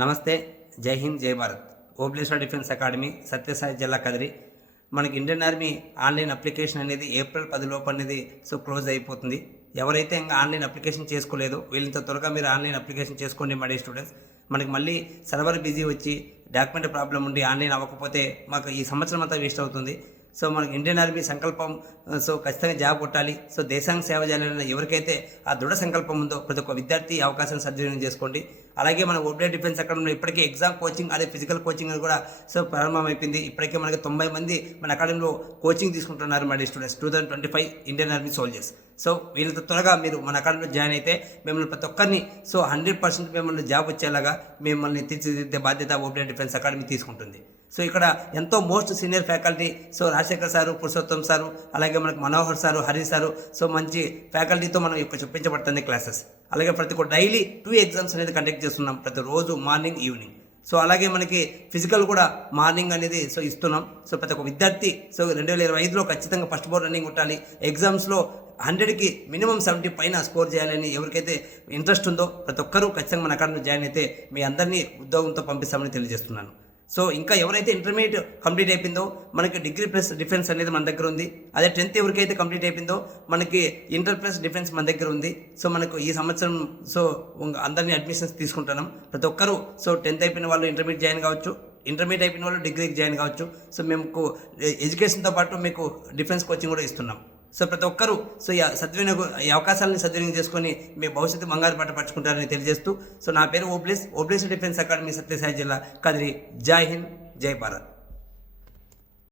నమస్తే, జై హింద్, జై భారత్. ఓబ్లేశ్వర డిఫెన్స్ అకాడమీ, సత్యసాయి జిల్లా కదిరి. మనకి ఇండియన్ ఆర్మీ ఆన్లైన్ అప్లికేషన్ అనేది ఏప్రిల్ 10 లోపు అనేది క్లోజ్ అయిపోతుంది. ఎవరైతే ఇంకా ఆన్లైన్ అప్లికేషన్ చేసుకోలేదో వీళ్ళంత త్వరగా మీరు ఆన్లైన్ అప్లికేషన్ చేసుకోండి మై స్టూడెంట్స్. మనకి మళ్ళీ సర్వర్ బిజీ వచ్చి డాక్యుమెంట్ ప్రాబ్లం ఉండి ఆన్లైన్ అవ్వకపోతే మాకు ఈ సంవత్సరం అంతా వేస్ట్ అవుతుంది. మనకి ఇండియన్ ఆర్మీ సంకల్పం ఖచ్చితంగా జాబ్ కొట్టాలి. దేశానికి సేవ చేయాలని ఎవరికైతే ఆ దృఢ సంకల్పం ఉందో ప్రతి ఒక్క విద్యార్థి అవకాశాన్ని సద్వినియోగం చేసుకోండి. అలాగే మన ఓబ్లేశ్వర డిఫెన్స్ అకాడమీలో ఇప్పటికే ఎగ్జామ్ కోచింగ్ అదే ఫిజికల్ కోచింగ్ అని కూడా ప్రారంభమైపోయింది. ఇప్పటికే మనకి 90 మంది మన అకాడమీలో కోచింగ్ తీసుకుంటున్నారు my students, 2025 Indian army soldiers. వీళ్ళతో త్వరగా మీరు మన అకాడమీలో జాయిన్ అయితే మిమ్మల్ని ప్రతి ఒక్కరిని 100% మిమ్మల్ని జాబ్ వచ్చేలాగా మిమ్మల్ని తీర్చిదిద్దే బాధ్యత ఓబ్లేశ్వర డిఫెన్స్ అకాడమీ తీసుకుంటుంది. ఇక్కడ ఎంతో most senior faculty Rajasekhar sir, Purushottam sir, అలాగే మనకు మనోహర్ సారు, హరి సారు, మంచి ఫ్యాకల్టీతో మనం ఇక్కడ చూపించబడుతుంది క్లాసెస్. అలాగే ప్రతి ఒక్క డైలీ 2 ఎగ్జామ్స్ అనేది కండక్ట్ చేస్తున్నాం ప్రతిరోజు మార్నింగ్ ఈవినింగ్. అలాగే మనకి ఫిజికల్ కూడా మార్నింగ్ అనేది ఇస్తున్నాం. ప్రతి ఒక్క విద్యార్థి 2025లో ఖచ్చితంగా ఫస్ట్ బోర్డ్ రన్నింగ్ కొట్టాలి. ఎగ్జామ్స్లో 100కి మినిమం 70 పైన స్కోర్ చేయాలని ఎవరికైతే ఇంట్రెస్ట్ ఉందో ప్రతి ఒక్కరూ ఖచ్చితంగా మన అకాడమీ జాయిన్ అయితే మీ అందరినీ ఉద్యోగంతో పంపిస్తామని తెలియజేస్తున్నాను. ఇంకా ఎవరైతే ఇంటర్మీడియట్ కంప్లీట్ అయిపోయిందో మనకి డిగ్రీ ప్లస్ డిఫెన్స్ అనేది మన దగ్గర ఉంది. అదే 10th ఎవరికైతే కంప్లీట్ అయిపోయిందో మనకి ఇంటర్ ప్లస్ డిఫెన్స్ మన దగ్గర ఉంది. మనకు ఈ సంవత్సరం అందరినీ అడ్మిషన్స్ తీసుకుంటున్నాం. ప్రతి ఒక్కరూ 10th అయిపోయిన వాళ్ళు ఇంటర్మీడియట్ జాయిన్ కావచ్చు, ఇంటర్మీడియట్ అయిపోయిన వాళ్ళు డిగ్రీకి జాయిన్ కావచ్చు. మేము ఎడ్యుకేషన్తో పాటు మీకు డిఫెన్స్ కోచింగ్ కూడా ఇస్తున్నాం. ప్రతి ఒక్కరూ ఈ అవకాశాలను సద్వినియోగం చేసుకొని మీ భవిష్యత్తు బంగారు పట్ట పరుచుకుంటారని తెలియజేస్తూ నా పేరు ఓబ్లేశ్వర డిఫెన్స్ అకాడమీ, సత్యసాయి జిల్లా కదిరి. జై హింద్, జై భారత్.